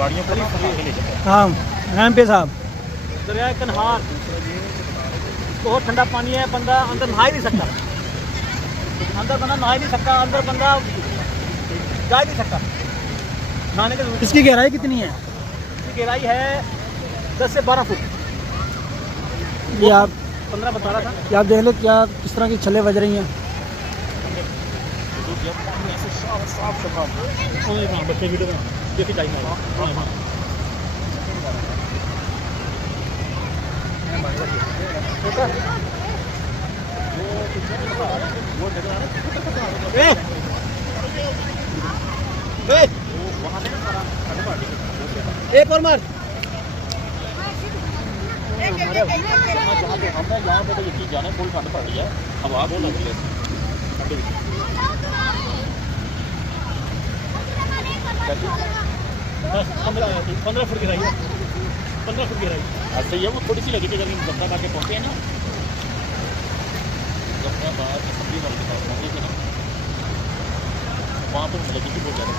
गाड़ियों को हाँ MP साहब, दरिया कन्हार बहुत ठंडा पानी है, बंदा अंदर नहा ही नहीं सकता, अंदर बंदा नहा ही नहीं सकता, अंदर बंदा जा ही नहीं सकता, नहाने की जरूरत। इसकी गहराई कितनी है? इसकी गहराई है 10 से 12 फुट। ये आप 15 बता रहा था। ये आप देख लो क्या किस तरह की छलें बज रही हैं। साफ शफाफ बच्चे वीडियो में देखी टाइम एक और मार हमने यहाँ पे तो यकीन जाने फुल ठंड पड़ रही है, हवा बहुत लग रही है। 15 फुट गिराई है, 15 फुट गिराई। ऐसे ही है, वो थोड़ी सी लगी थी जब हम जफ्ता करके पहुँचे हैं ना, जफ्ता बाद सब्जी वाले के पास पहुँचे थे ना, वहाँ पर लगी थी बहुत ज़्यादा।